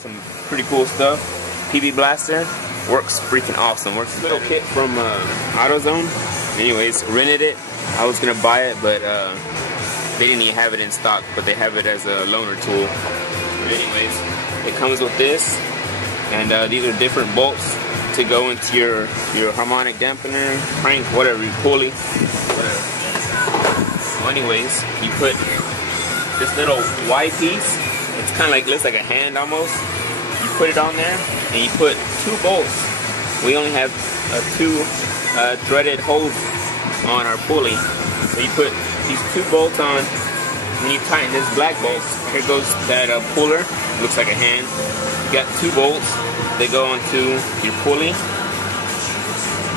Some pretty cool stuff. PB Blaster works freaking awesome. Works a little kit from AutoZone. Anyways, rented it. I was gonna buy it, but they didn't even have it in stock. But they have it as a loaner tool. But anyways, it comes with this, and these are different bolts to go into your harmonic dampener, crank, whatever, your pulley, whatever. So anyways, you put this little Y piece. It's kind of like, looks like a hand almost. You put it on there, and you put 2 bolts. We only have 2 threaded holes on our pulley. So you put these 2 bolts on, and you tighten this black bolt. Here goes that puller. Looks like a hand. You got 2 bolts. They go onto your pulley.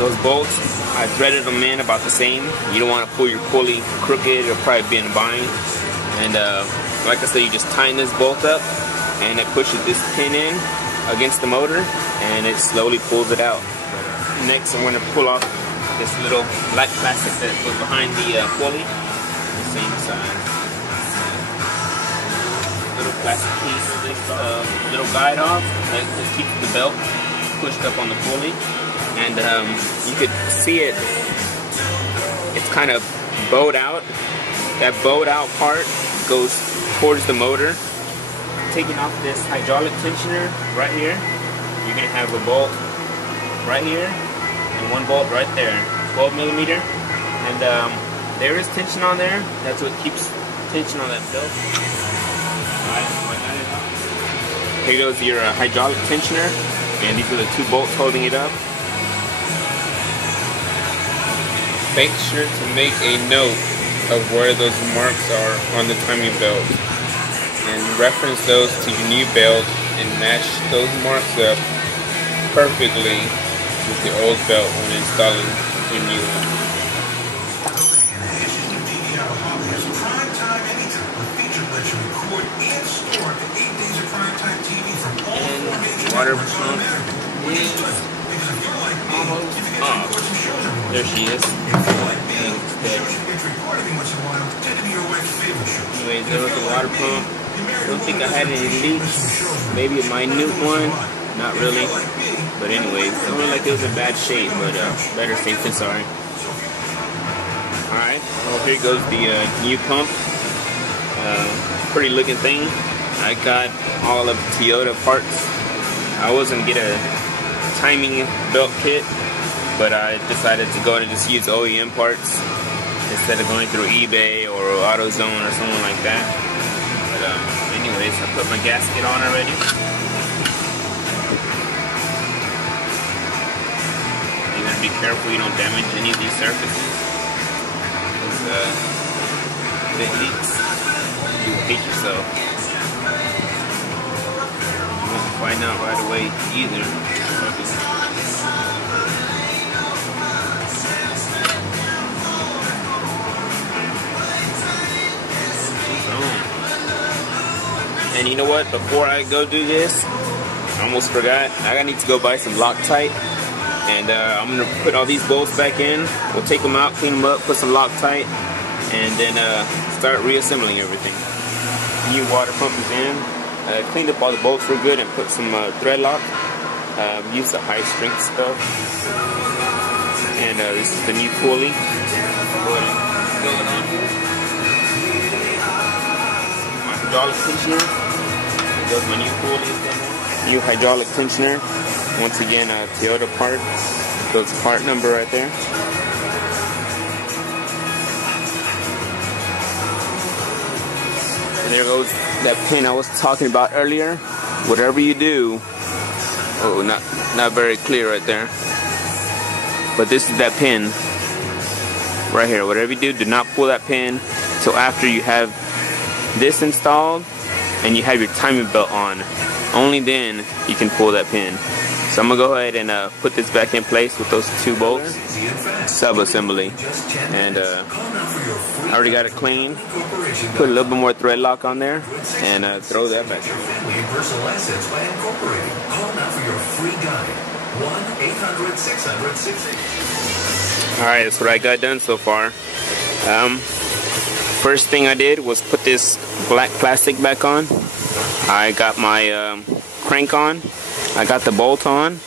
Those bolts, I threaded them in about the same. You don't want to pull your pulley crooked. It'll probably be in a bind. And like I said, you just tighten this bolt up, and it pushes this pin in against the motor, and it slowly pulls it out. Next, I'm going to pull off this little black plastic that goes behind the pulley, the same size. Little plastic piece, this little guide off that just keeps the belt pushed up on the pulley, and you could see it. It's kind of bowed out. That bowed out part goes towards the motor. Taking off this hydraulic tensioner right here, you're gonna have a bolt right here and 1 bolt right there, 12 millimeter, and there is tension on there. That's what keeps tension on that belt. Here goes your hydraulic tensioner, and these are the 2 bolts holding it up. Make sure to make a note of where those marks are on the timing belt, and reference those to your new belt and match those marks up perfectly with the old belt when installing your new one. And water pump is almost off. There she is. Anyways, there was the water pump. I don't think I had any leaks. Maybe a minute one. Not really. But anyways, it don't look like it was in bad shape, but better safe than sorry. Alright, well here goes the new pump. Pretty looking thing. I got all of Toyota parts. I was gonna get a timing belt kit, but I decided to go and just use OEM parts instead of going through eBay or AutoZone or something like that. But anyways, I put my gasket on already. You gotta be careful you don't damage any of these surfaces. Because if it leaks, you'll hate yourself. You won't find out right away either. And you know what? Before I go do this, I almost forgot. I need to go buy some Loctite, and I'm gonna put all these bolts back in. We'll take them out, clean them up, put some Loctite, and then start reassembling everything. New water pump is in. Cleaned up all the bolts real good and put some thread lock. Use the high strength stuff. And this is the new pulley. Going on here. My hydraulic tensioner. There's my new pulley. New hydraulic tensioner. Once again, Toyota part. Goes part number right there. And there goes that pin I was talking about earlier. Whatever you do, oh, not very clear right there. But this is that pin right here. Whatever you do not pull that pin till after you have this installed and you have your timing belt on. Only then you can pull that pin. So I'm gonna go ahead and put this back in place with those 2 bolts, sub-assembly, and I already got it clean. Put a little bit more thread lock on there and throw that back. Universal Assets by Incorporated. Call now for your free guide. 1-800-600-66. All right, that's what I got done so far. First thing I did was put this black plastic back on. I got my crank on. I got the bolt on.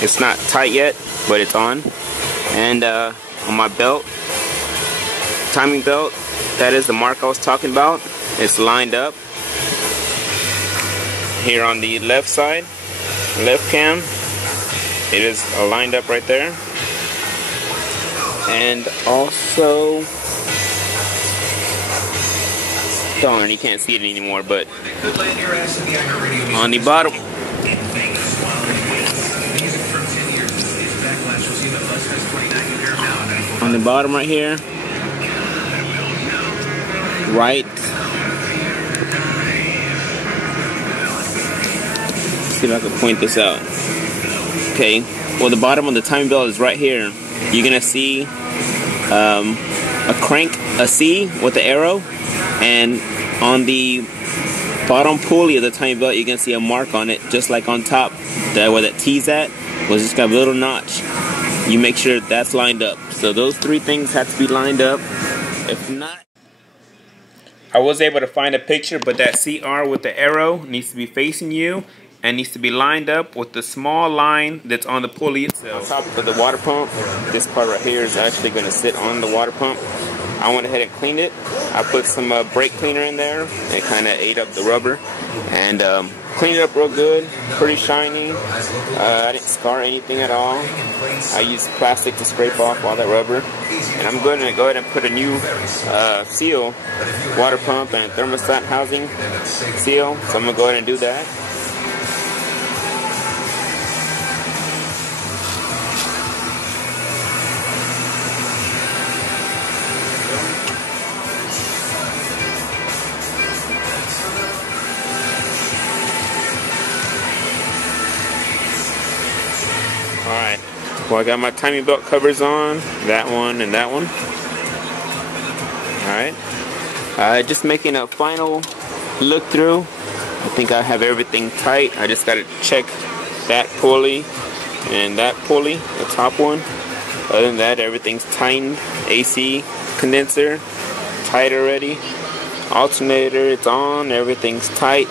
It's not tight yet, but it's on. And on my belt, timing belt, that is the mark I was talking about. It's lined up. Here on the left side, left cam, it is lined up right there. And also, darn, you can't see it anymore, but on the bottom, right here, right. See if I can point this out. Okay, well, the bottom of the timing belt is right here. You're gonna see a crank, a C with the arrow, and on the bottom pulley of the timing belt, you can see a mark on it, just like on top, where that T's at, was just got a little notch. You make sure that's lined up. So those three things have to be lined up. If not, I was able to find a picture, but that CR with the arrow needs to be facing you and needs to be lined up with the small line that's on the pulley itself. On top of the water pump, this part right here is actually going to sit on the water pump. I went ahead and cleaned it. I put some brake cleaner in there. It kind of ate up the rubber. And cleaned it up real good, pretty shiny. I didn't scar anything at all. I used plastic to scrape off all that rubber. And I'm going to go ahead and put a new seal, water pump and thermostat housing seal. So I'm going to go ahead and do that. Alright, well, I got my timing belt covers on, that one and that one. Alright, just making a final look through. I think I have everything tight. I just got to check that pulley and that pulley, the top one. Other than that, everything's tightened. AC condenser, tight already. Alternator, it's on, everything's tight.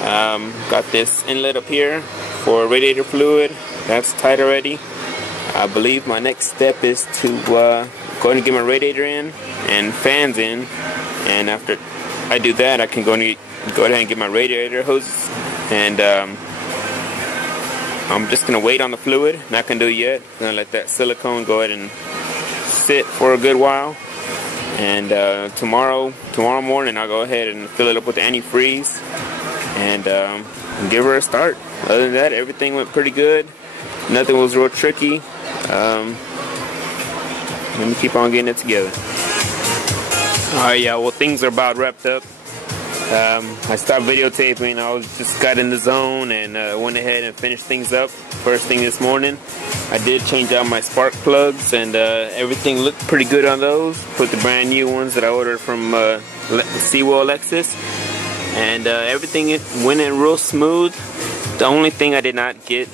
Got this inlet up here for radiator fluid. That's tight already. I believe my next step is to go ahead and get my radiator in and fans in, and after I do that, I can go ahead and get my radiator hose, and I'm just gonna wait on the fluid. Not gonna do it yet. I'm gonna let that silicone go ahead and sit for a good while, and tomorrow morning I'll go ahead and fill it up with antifreeze and give her a start. Other than that, everything went pretty good. Nothing was real tricky. Let me keep on getting it together. Alright, yeah, well, things are about wrapped up. I stopped videotaping. I just got in the zone and went ahead and finished things up first thing this morning. I did change out my spark plugs, and everything looked pretty good on those. Put the brand new ones that I ordered from Seawell Lexus, and everything went in real smooth. The only thing I did not get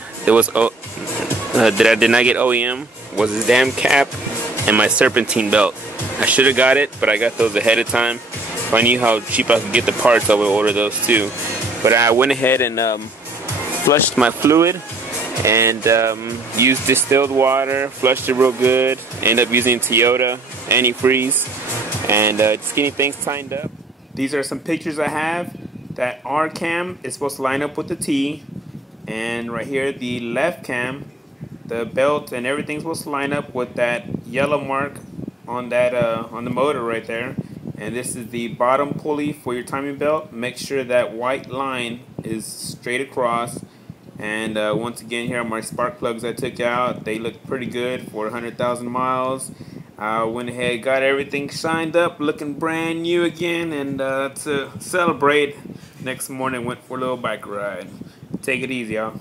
that I did not get OEM was this damn cap and my serpentine belt. I should have got it, but I got those ahead of time. If I knew how cheap I could get the parts, I would order those too. But I went ahead and flushed my fluid and used distilled water, flushed it real good. Ended up using Toyota antifreeze and just getting things tightened up. These are some pictures I have. That R cam is supposed to line up with the T, and right here the left cam, the belt and everything's supposed to line up with that yellow mark on that on the motor right there. And this is the bottom pulley for your timing belt. Make sure that white line is straight across. And once again, here are my spark plugs I took out. They look pretty good for 100,000 miles. I went ahead, got everything shined up, looking brand new again, and to celebrate, next morning went for a little bike ride. Take it easy, y'all.